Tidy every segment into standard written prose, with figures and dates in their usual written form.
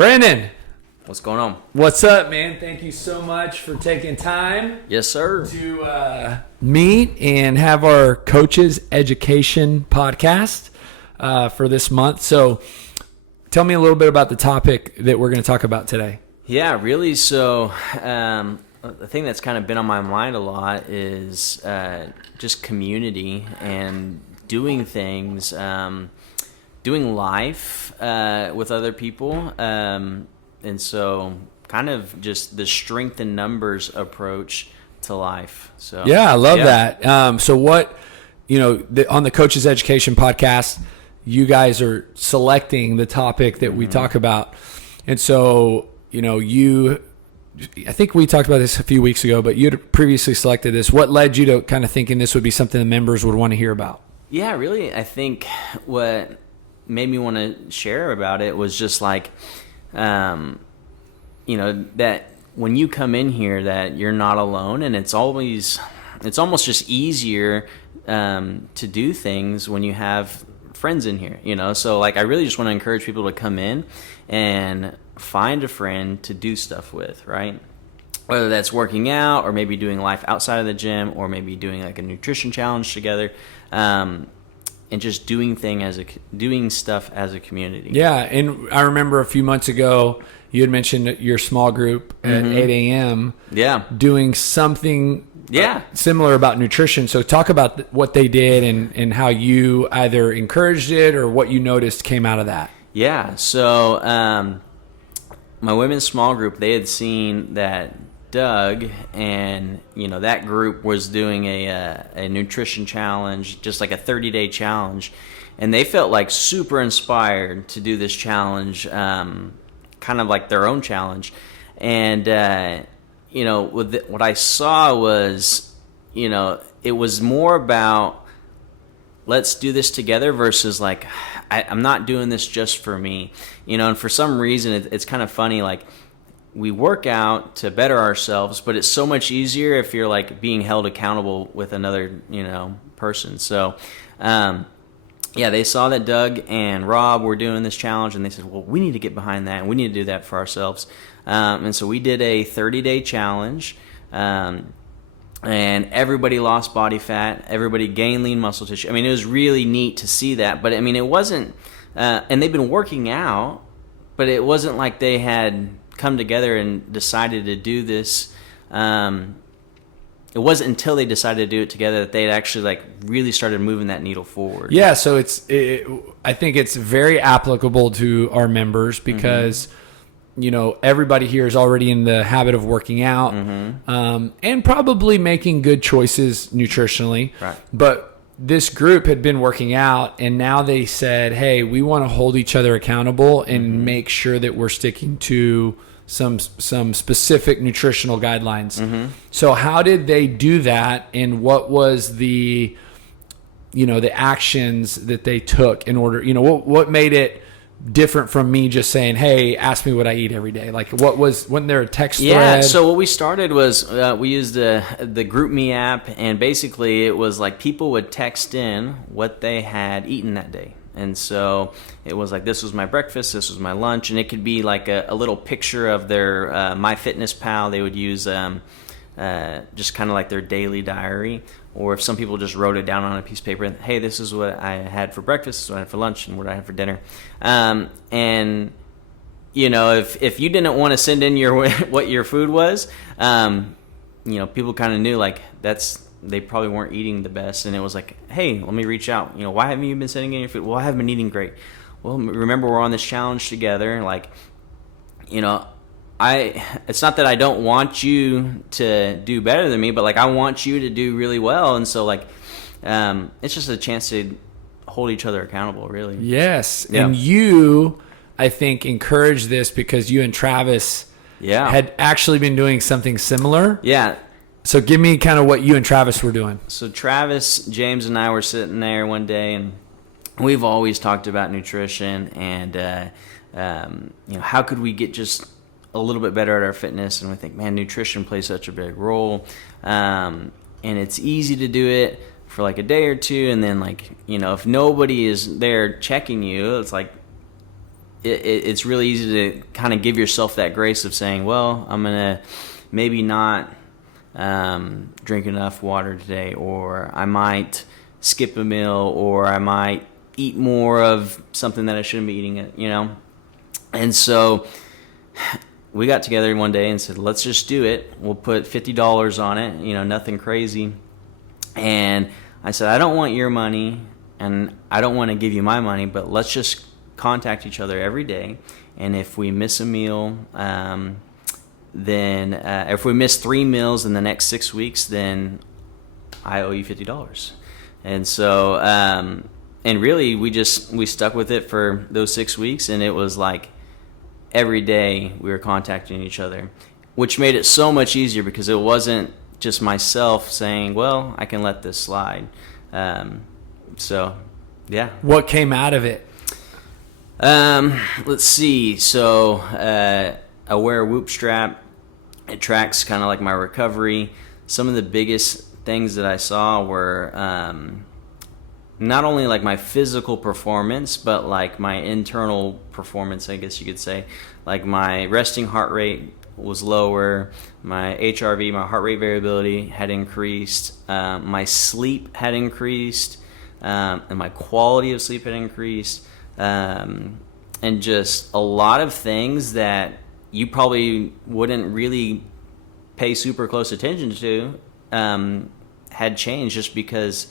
Brandon, What's going on? what's up, man? Thank you so much for taking time Yes, sir. to meet and have our Coaches Education podcast for this month. So tell me a little bit about the topic that we're going to talk about today. Yeah, really. So, the thing that's kind of been on my mind a lot is just community and doing things, doing life with other people. And so kind of just the strength in numbers approach to life. So Yeah, I love that. So what, on the Coaches Education podcast, you guys are selecting the topic that we talk about. And so, I think we talked about this a few weeks ago, but you had previously selected this. What led you to kind of thinking this would be something the members would want to hear about? Yeah, really, I think what made me want to share about it was just like, that when you come in here that you're not alone, and it's almost just easier to do things when you have friends in here, so like I really just want to encourage people to come in and find a friend to do stuff with, right? Whether that's working out or maybe doing life outside of the gym or maybe doing like a nutrition challenge together, and just doing stuff as a community. Yeah, and I remember a few months ago you had mentioned your small group at 8 a.m. Yeah, doing something similar about nutrition. So talk about what they did and how you either encouraged it or what you noticed came out of that. Yeah, so my women's small group, they had seen that Doug and that group was doing a nutrition challenge, just like a 30-day challenge, and they felt like super inspired to do this challenge, kind of like their own challenge. And what I saw was it was more about let's do this together versus like I'm not doing this just for me, and for some reason it's kind of funny, like we work out to better ourselves, but it's so much easier if you're like being held accountable with another, person. So, they saw that Doug and Rob were doing this challenge, and they said, well, we need to get behind that, and we need to do that for ourselves. And so we did a 30-day challenge, and everybody lost body fat, everybody gained lean muscle tissue. I mean, it was really neat to see that, but I mean, it wasn't, and they've been working out, but it wasn't like they had come together and decided to do this. It wasn't until they decided to do it together that they'd actually like really started moving that needle forward. Yeah, so I think it's very applicable to our members because everybody here is already in the habit of working out, and probably making good choices nutritionally. Right. But this group had been working out, and now they said, hey, we want to hold each other accountable and make sure that we're sticking to some specific nutritional guidelines. So how did they do that, and what was the actions that they took in order, what made it different from me just saying, hey, ask me what I eat every day? Like wasn't there a text thread? Yeah, so what we started was we used the GroupMe app, and basically it was like people would text in what they had eaten that day. And so it was like, this was my breakfast, this was my lunch, and it could be like a little picture of their MyFitnessPal. They would use just kind of like their daily diary, or if some people just wrote it down on a piece of paper, and, hey, this is what I had for breakfast, this is what I had for lunch, and what I had for dinner. And if you didn't want to send in what your food was, people kind of knew like they probably weren't eating the best, and it was like, hey, let me reach out. Why haven't you been sending in your food? Well, I haven't been eating great. Well, remember, we're on this challenge together. Like, it's not that I don't want you to do better than me, but like I want you to do really well, and so like it's just a chance to hold each other accountable, really. Yes, yeah. And you, I think, encouraged this because you and Travis had actually been doing something similar. Yeah. So give me kind of what you and Travis were doing. So Travis, James, and I were sitting there one day, and we've always talked about nutrition and how could we get just a little bit better at our fitness. And we think, man, nutrition plays such a big role, and it's easy to do it for like a day or two, and then like if nobody is there checking you, it's like it's really easy to kind of give yourself that grace of saying, well, I'm going to maybe not drink enough water today, or I might skip a meal, or I might eat more of something that I shouldn't be eating, you know? And so we got together one day and said, let's just do it. We'll put $50 on it, you know, nothing crazy. And I said, I don't want your money and I don't want to give you my money, but let's just contact each other every day. And if we miss a meal, then if we miss 3 meals in the next 6 weeks, then I owe you $50. And so, and really we stuck with it for those 6 weeks, and it was like every day we were contacting each other, which made it so much easier because it wasn't just myself saying, well, I can let this slide. So, yeah. What came out of it? Let's see. So, I wear a Whoop strap. It tracks kind of like my recovery. Some of the biggest things that I saw were not only like my physical performance, but like my internal performance, I guess you could say. Like my resting heart rate was lower, my HRV, my heart rate variability had increased, my sleep had increased, and my quality of sleep had increased, and just a lot of things that you probably wouldn't really pay super close attention to had changed just because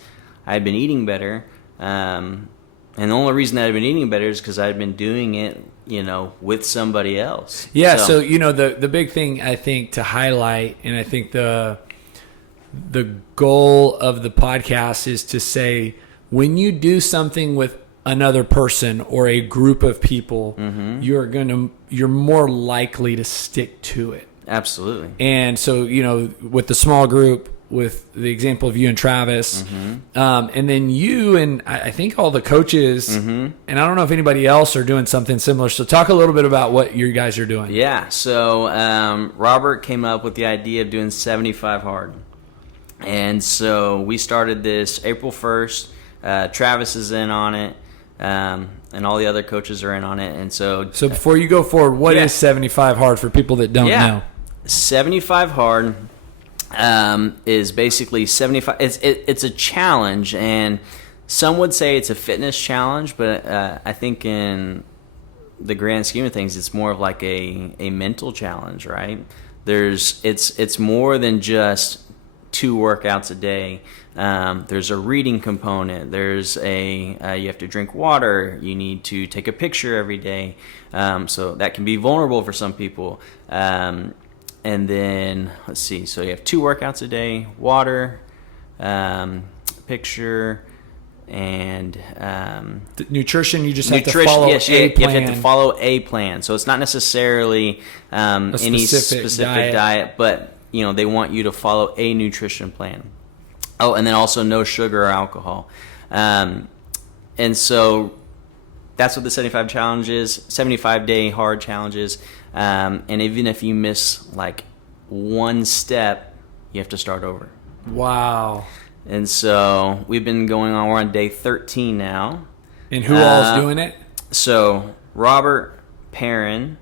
I had been eating better. And the only reason that I'd been eating better is because I'd been doing it, you know, with somebody else. Yeah. So you know, the big thing I think to highlight, and I think the goal of the podcast is to say, when you do something with another person or a group of people, you're more likely to stick to it. Absolutely. And so, you know, with the small group, with the example of you and Travis, and then you and I think all the coaches, and I don't know if anybody else are doing something similar. So talk a little bit about what you guys are doing. Yeah. So Robert came up with the idea of doing 75 hard. And so we started this April 1st. Travis is in on it. And all the other coaches are in on it. And so before you go forward, what is 75 hard for people that don't know? 75 hard is basically 75. It's a challenge, and some would say it's a fitness challenge, but I think in the grand scheme of things, it's more of like a mental challenge, right? It's more than just 2 workouts a day. There's a reading component. There's you have to drink water. You need to take a picture every day. So that can be vulnerable for some people. And then let's see. So you have 2 workouts a day, water, picture, and the nutrition. You just have to follow a plan. You have to follow a plan. So it's not necessarily any specific diet, but you know, they want you to follow a nutrition plan. Oh, and then also no sugar or alcohol. And so that's what the 75 challenge is, 75-day hard challenges. And even if you miss like 1 step, you have to start over. Wow. And so we're on day 13 now. And who all's doing it? So Robert Perrin.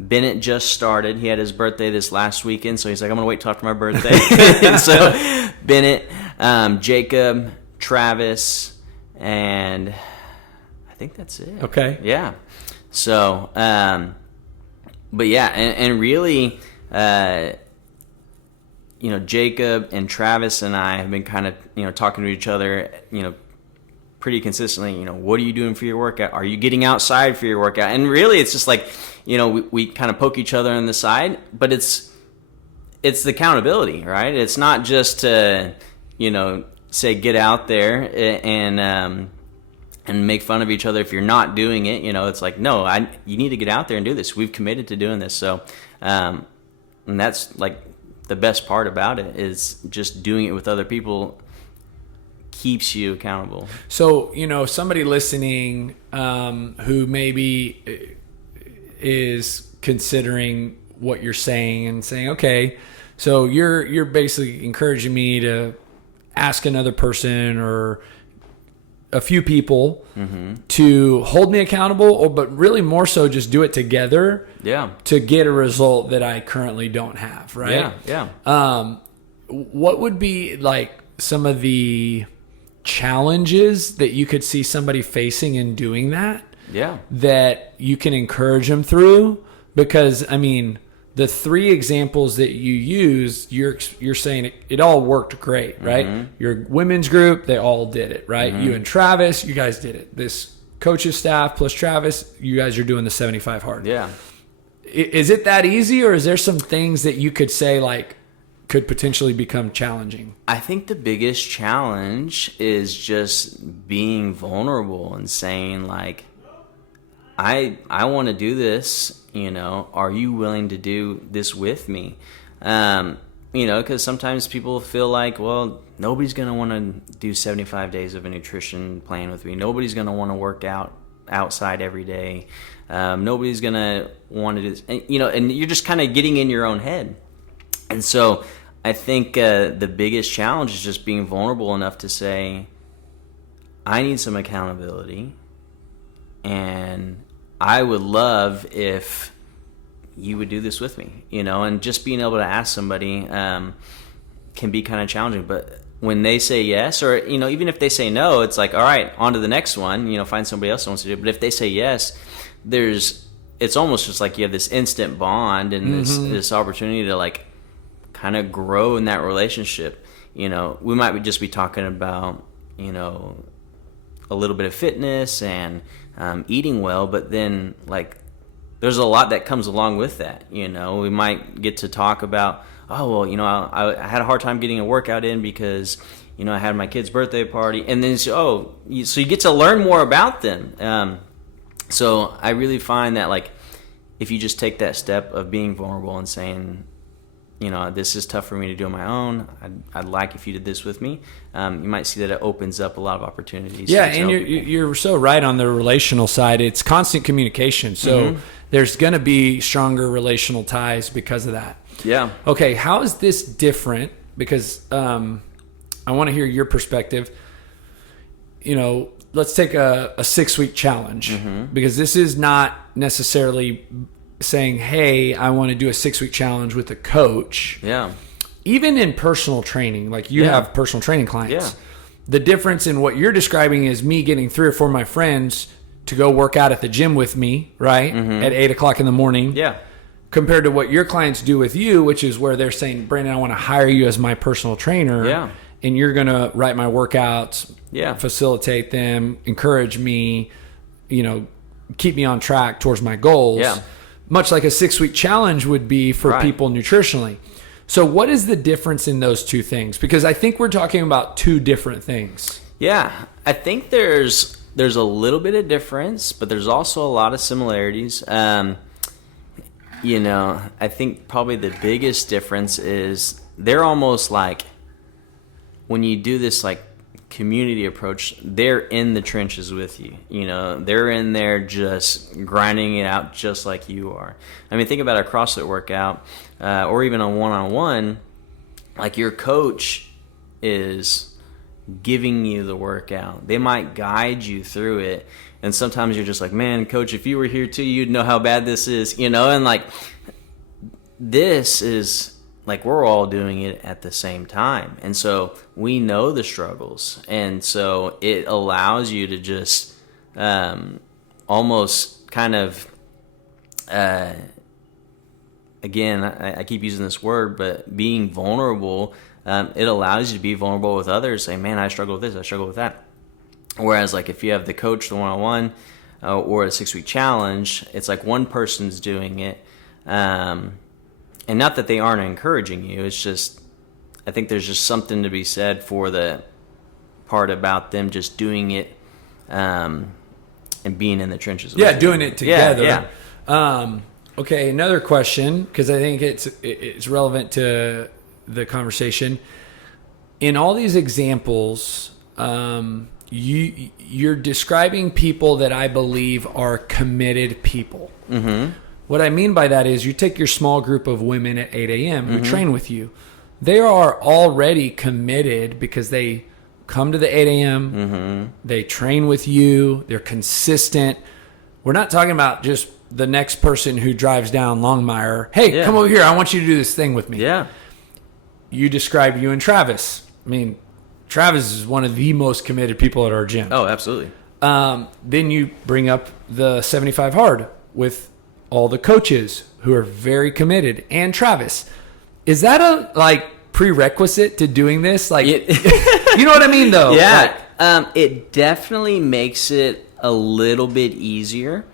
Bennett just started. He had his birthday this last weekend, so he's like, I'm going to wait till after my birthday. And so Bennett, Jacob, Travis, and I think that's it. Okay. Yeah. So, but yeah, and really, you know, Jacob and Travis and I have been kind of, you know, talking to each other, you know, pretty consistently, you know, what are you doing for your workout? Are you getting outside for your workout? And really, it's just like, you know, we kind of poke each other in the side, but it's the accountability, right? It's not just to, you know, say get out there and make fun of each other if you're not doing it. You know, it's like, no, you need to get out there and do this. We've committed to doing this. So, and that's like the best part about it is just doing it with other people keeps you accountable. So, you know, somebody listening who maybe is considering what you're saying and saying, okay, so you're basically encouraging me to ask another person or a few people to hold me accountable, but really more so just do it together to get a result that I currently don't have, right? What would be like some of the challenges that you could see somebody facing in doing that? That you can encourage them through? Because, I mean, the 3 examples that you use, you're saying it all worked great, right? Your women's group, they all did it, right? You and Travis, you guys did it. This coach's staff plus Travis, you guys are doing the 75 hard. Is it that easy, or is there some things that you could say like could potentially become challenging? I think the biggest challenge is just being vulnerable and saying like, I want to do this, you know, are you willing to do this with me? You know, because sometimes people feel like, well, nobody's going to want to do 75 days of a nutrition plan with me. Nobody's going to want to work out outside every day. Nobody's going to want to do, you know, and you're just kind of getting in your own head. And so I think the biggest challenge is just being vulnerable enough to say, I need some accountability. And I would love if you would do this with me, you know, and just being able to ask somebody can be kind of challenging. But when they say yes, or, you know, even if they say no, it's like, all right, on to the next one, you know, find somebody else who wants to do it. But if they say yes, it's almost just like you have this instant bond and this opportunity to like kind of grow in that relationship. You know, we might just be talking about, you know, a little bit of fitness and eating well, but then like there's a lot that comes along with that. You know, we might get to talk about, oh, well, you know, I had a hard time getting a workout in because, you know, I had my kid's birthday party, and then so you get to learn more about them. So I really find that like if you just take that step of being vulnerable and saying, you know, this is tough for me to do on my own, I'd like if you did this with me, you might see that it opens up a lot of opportunities. Yeah, and you're so right on the relational side. It's constant communication. So there's going to be stronger relational ties because of that. Yeah. Okay, how is this different? Because I want to hear your perspective. You know, let's take a 6-week challenge, because this is not necessarily saying, hey, I want to do a 6-week challenge with a coach. Yeah. Even in personal training, like you have personal training clients. Yeah. The difference in what you're describing is me getting 3 or 4 of my friends to go work out at the gym with me, right? At 8 o'clock in the morning. Yeah. Compared to what your clients do with you, which is where they're saying, Brandon, I want to hire you as my personal trainer. Yeah. And you're going to write my workouts, facilitate them, encourage me, you know, keep me on track towards my goals. Yeah. Much like a 6-week challenge would be for people nutritionally. So what is the difference in those two things? Because I think we're talking about 2 different things. Yeah. I think there's a little bit of difference, but there's also a lot of similarities. You know, I think probably the biggest difference is they're almost like, when you do this like community approach, they're in the trenches with you. You know, they're in there just grinding it out just like you are. I mean, think about a CrossFit workout or even a one-on-one. Like, your coach is giving you the workout. They might guide you through it. And sometimes you're just like, man, coach, if you were here too, you'd know how bad this is, you know? And like, this is like, we're all doing it at the same time. And so we know the struggles. And so it allows you to just almost kind of, again, I keep using this word, but being vulnerable, it allows you to be vulnerable with others. Say, man, I struggle with this, I struggle with that. Whereas like if you have the coach, the one-on-one, or a 6-week challenge, it's like one person's doing it. And not that they aren't encouraging you, it's just, I think there's just something to be said for the part about them just doing it and being in the trenches. Yeah, doing it together. Yeah. Okay, another question, because I think it's relevant to the conversation. In all these examples, you're describing people that I believe are committed people. What I mean by that is, you take your small group of women at 8 a.m. who train with you. They are already committed because they come to the 8 a.m. They train with you. They're consistent. We're not talking about just the next person who drives down Longmire. Hey, come over here. I want you to do this thing with me. Yeah. You described you and Travis. I mean, Travis is one of the most committed people at our gym. Oh, absolutely. Then you bring up the 75 hard with all the coaches who are very committed, and Travis. Is that a prerequisite to doing this? You know what I mean, though? Yeah. It definitely makes it a little bit easier,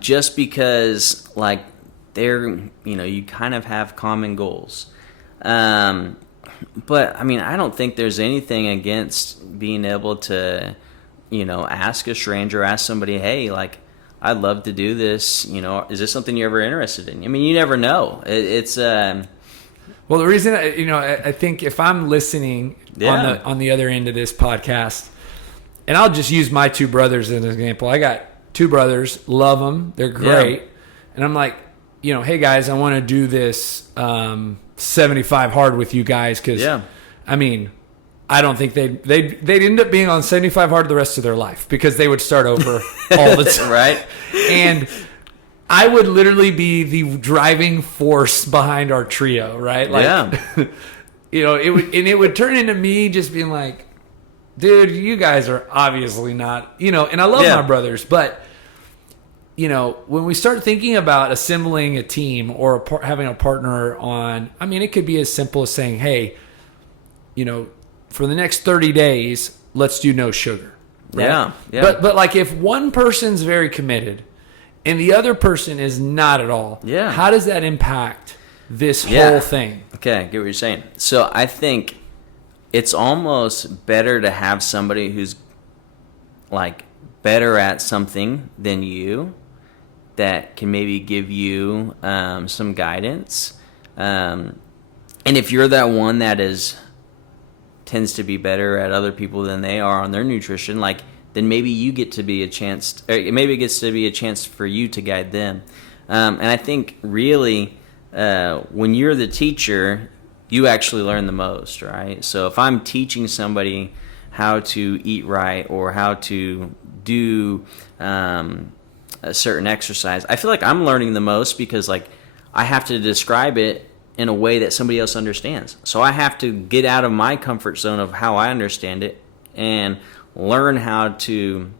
just because you kind of have common goals. But I mean, I don't think there's anything against being able to, ask a stranger, ask somebody, hey, I'd love to do this. Is this something you're ever interested in? I mean, you never know. It's well, the reason I think if I'm listening on the other end of this podcast, and I'll just use my two brothers as an example. I got two brothers, love them, they're great, and I'm like, hey guys, I want to do this 75 hard with you guys because, I mean, I don't think they'd end up being on 75 hard the rest of their life because they would start over all the time, right? And I would literally be the driving force behind our trio, right? It would turn into me just being like, dude, you guys are obviously not, and I love my brothers, but when we start thinking about assembling a team or having a partner on, I mean, it could be as simple as saying, hey, for the next 30 days, let's do no sugar. Right? Yeah. But if one person's very committed and the other person is not at all, how does that impact this whole thing? Okay, I get what you're saying. So I think it's almost better to have somebody who's better at something than you that can maybe give you some guidance. And if you're that one that tends to be better at other people than they are on their nutrition, then maybe you get to be a chance, or maybe it gets to be a chance for you to guide them. And I think really when you're the teacher, you actually learn the most, right? So if I'm teaching somebody how to eat right or how to do a certain exercise, I feel like I'm learning the most because I have to describe it in a way that somebody else understands. So I have to get out of my comfort zone of how I understand it and learn how to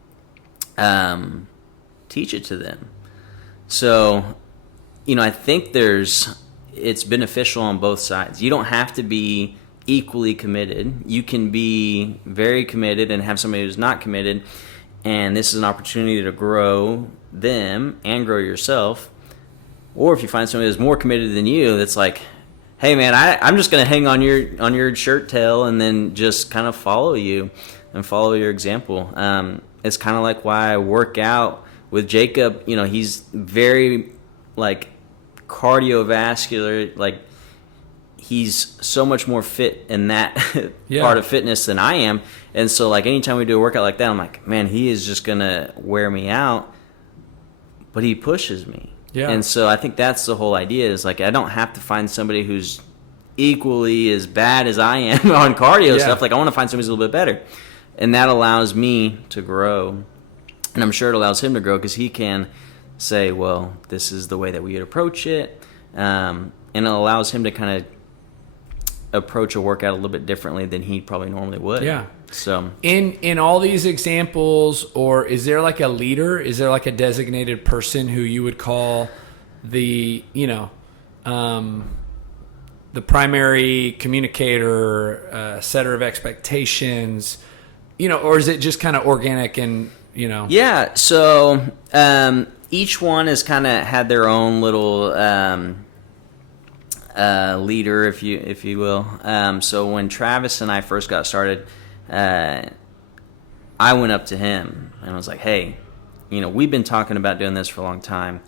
teach it to them. So, I think it's beneficial on both sides. You don't have to be equally committed. You can be very committed and have somebody who's not committed, and this is an opportunity to grow them and grow yourself. Or if you find somebody that's more committed than you, that's like, hey man, I'm just going to hang on your shirt tail and then just kind of follow you and follow your example. It's kind of like why I work out with Jacob. He's very cardiovascular, he's so much more fit in that part of fitness than I am. And so anytime we do a workout like that, I'm like, man, he is just going to wear me out, but he pushes me. Yeah. And so I think that's the whole idea is I don't have to find somebody who's equally as bad as I am on cardio stuff. I want to find somebody who's a little bit better. And that allows me to grow. And I'm sure it allows him to grow because he can say, well, this is the way that we would approach it. And it allows him to kind of approach a workout a little bit differently than he probably normally would. Yeah. So in all these examples, or is there a leader? Is there a designated person who you would call the primary communicator, setter of expectations, or is it just kind of organic and Yeah. So each one has kind of had their own little leader, if you will. So when Travis and I first got started, I went up to him and I was like, hey, we've been talking about doing this for a long time.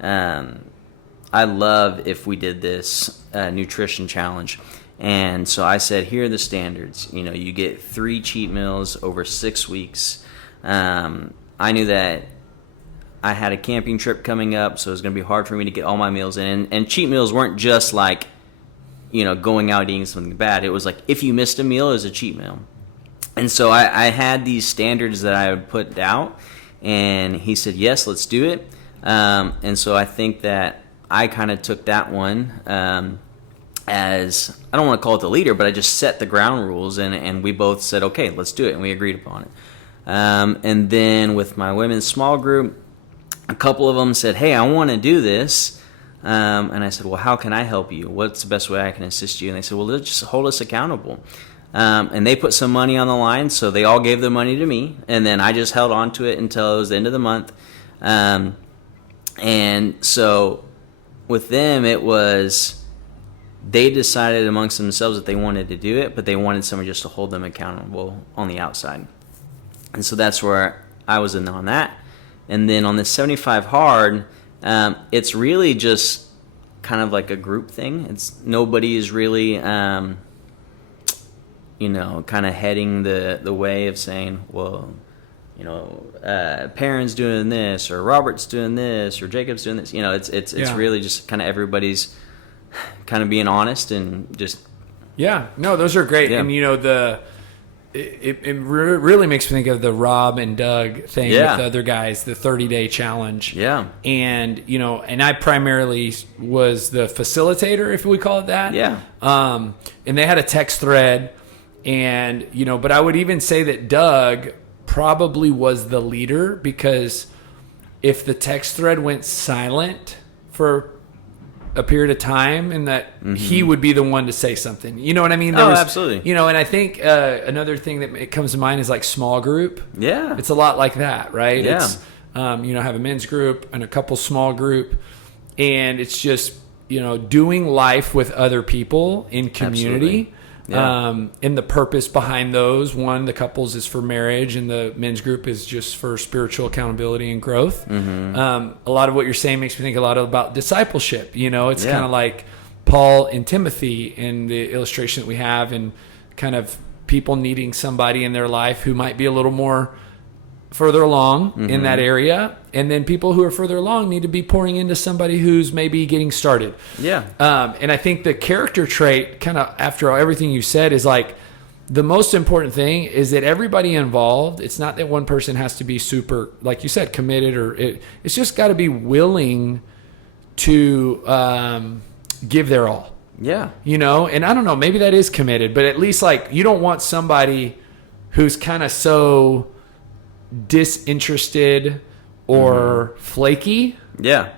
I love if we did this nutrition challenge. And so I said, here are the standards. You get 3 cheat meals over 6 weeks. I knew that I had a camping trip coming up, so it was going to be hard for me to get all my meals in. And cheat meals weren't just going out eating something bad. It was if you missed a meal, it was a cheat meal. And so I had these standards that I would put out, and he said, yes, let's do it. And so I think that I kind of took that one as, I don't want to call it the leader, but I just set the ground rules, and we both said, okay, let's do it, and we agreed upon it. And then with my women's small group, a couple of them said, hey, I want to do this. And I said, well, how can I help you? What's the best way I can assist you? And they said, well, let's just hold us accountable. And they put some money on the line, so they all gave the money to me, and then I just held on to it until it was the end of the month. And so with them, it was, they decided amongst themselves that they wanted to do it, but they wanted somebody just to hold them accountable on the outside. And so that's where I was in on that. And then on the 75 hard, it's really just kind of like a group thing. It's nobody is really, kind of heading the way of saying, well, Perrin's doing this, or Robert's doing this, or Jacob's doing this. It's really just kind of everybody's kind of being honest and just. Yeah, no, those are great. Yeah. And it really makes me think of the Rob and Doug thing with the other guys, the 30-day challenge. Yeah. And, and I primarily was the facilitator, if we call it that. Yeah. And they had a text thread, and, but I would even say that Doug probably was the leader, because if the text thread went silent for a period of time, and that he would be the one to say something. You know what I mean? Absolutely. And I think another thing that comes to mind is like small group. Yeah. It's a lot like that, right? Yeah. It's, have a men's group and a couple small group, and it's just, doing life with other people in community. Absolutely. Yeah. And the purpose behind those, one, the couples is for marriage, and the men's group is just for spiritual accountability and growth. A lot of what you're saying makes me think a lot about discipleship. It's kind of like Paul and Timothy in the illustration that we have, and kind of people needing somebody in their life who might be a little more further along in that area, and then people who are further along need to be pouring into somebody who's maybe getting started. Yeah. And I think the character trait, kind of after everything you said, is like the most important thing is that everybody involved, it's not that one person has to be super, like you said, committed, or it's just got to be willing to give their all. Yeah. And I don't know, maybe that is committed, but at least like you don't want somebody who's kind of so disinterested or flaky. Yeah.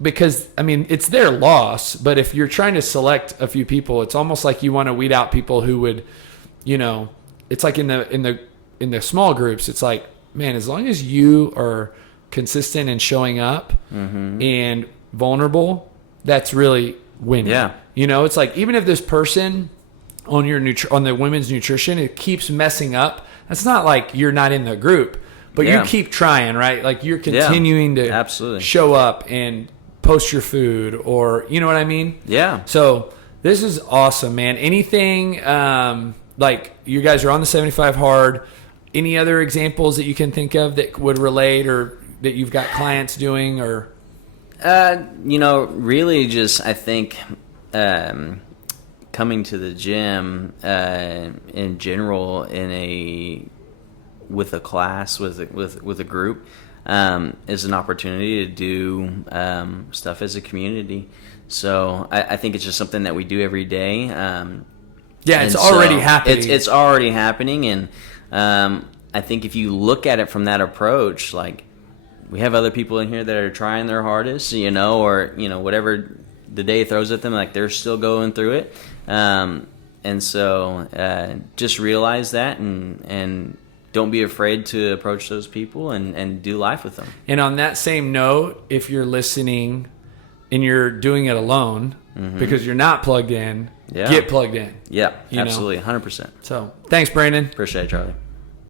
Because it's their loss, but if you're trying to select a few people, it's almost like you want to weed out people who would, it's like in the small groups, it's like, man, as long as you are consistent and showing up and vulnerable, that's really winning. Yeah. It's like, even if this person on on the women's nutrition, it keeps messing up, that's not like you're not in the group. But you keep trying, right? Like you're continuing to absolutely show up and post your food, or you know what I mean? Yeah. So this is awesome, man. Anything like you guys are on the 75 hard? Any other examples that you can think of that would relate, or that you've got clients doing, or? Really just I think coming to the gym in general with a class, with a group, is an opportunity to do stuff as a community. So I think it's just something that we do every day. It's already happening. It's already happening, and I think if you look at it from that approach, like we have other people in here that are trying their hardest, or whatever the day throws at them, like they're still going through it. And so just realize that, and don't be afraid to approach those people and do life with them. And on that same note, if you're listening and you're doing it alone because you're not plugged in, get plugged in. Yeah, absolutely, 100%. So thanks, Brandon. Appreciate it, Charlie.